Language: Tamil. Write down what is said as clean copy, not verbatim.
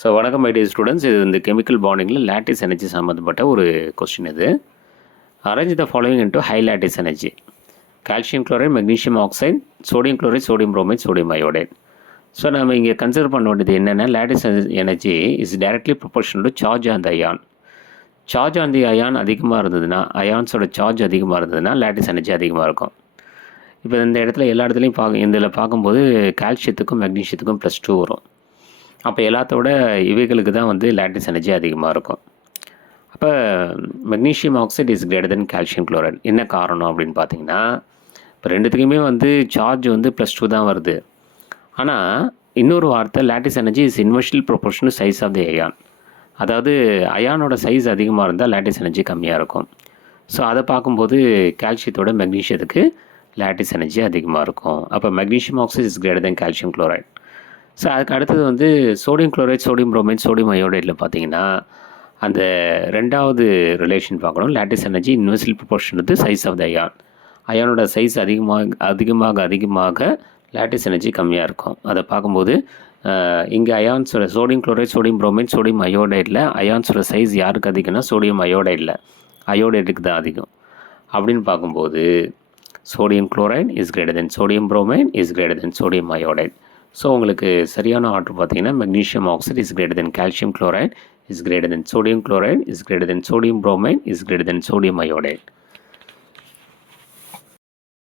ஸோ வணக்கம் மை டியர் ஸ்டூடெண்ட்ஸ். இது இந்த கெமிக்கல் பாண்டிங்கில் லேட்டிஸ் எனர்ஜி சம்மந்தப்பட்ட ஒரு கொஸ்டின் இது. Arrange the following into high lattice energy: calcium chloride, magnesium oxide, sodium chloride, sodium bromide, sodium iodide. So நம்ம இங்கே கன்சிடர் பண்ண வேண்டியது என்னென்னா, lattice energy is directly proportional to charge on the ion. Charge on the ion அதிகமாக இருந்ததுன்னா, அயான்ஸோட சார்ஜ் அதிகமாக இருந்ததுன்னா லேட்டிஸ் எனர்ஜி அதிகமாக இருக்கும். இப்போ இந்த இடத்துல எல்லா இடத்துலையும் இதில் பார்க்கும்போது கால்சியத்துக்கும் மெக்னீஷியத்துக்கும் +2 வரும். அப்போ எல்லாத்தோட இவைகளுக்கு தான் வந்து லேட்டிஸ் எனர்ஜி அதிகமாக இருக்கும். அப்போ magnesium oxide is greater than calcium chloride. என்ன காரணம் அப்படின்னு பார்த்தீங்கன்னா, இப்போ ரெண்டுத்துக்குமே வந்து சார்ஜ் வந்து +2 தான் வருது. ஆனால் இன்னொரு வார்த்தை, lattice energy is inversely proportional size of the ion. அதாவது அயானோட சைஸ் அதிகமாக இருந்தால் லேட்டிஸ் எனர்ஜி கம்மியாக இருக்கும். ஸோ அதை பார்க்கும்போது கால்சியத்தோட மெக்னீஷியத்துக்கு லேட்டிஸ் எனர்ஜி அதிகமாக இருக்கும். அப்போ magnesium oxide is greater than calcium chloride. So அதுக்கு அடுத்தது வந்து sodium chloride, sodium bromide, sodium அயோடைடில் பார்த்தீங்கன்னா அந்த ரெண்டாவது ரிலேஷன் பார்க்கணும். Lattice energy inversely proportional to size of the ion. அயானோட சைஸ் அதிகமாக லேட்டிஸ் எனர்ஜி கம்மியாக இருக்கும். அதை பார்க்கும்போது இங்கே அயான்ஸோட sodium chloride, sodium bromide, sodium அயோடைடில் அயான்ஸோட சைஸ் யாருக்கு அதிகம்னா சோடியம் அயோடைடுக்கு தான் அதிகம். அப்படின்னு பார்க்கும்போது sodium chloride is greater than sodium bromide is greater than sodium iodide. So உங்களுக்கு சரியான ஆர்டர் பார்த்தீங்கன்னா, magnesium oxide is greater than calcium chloride is greater than sodium chloride is greater than sodium bromide is greater than sodium iodide.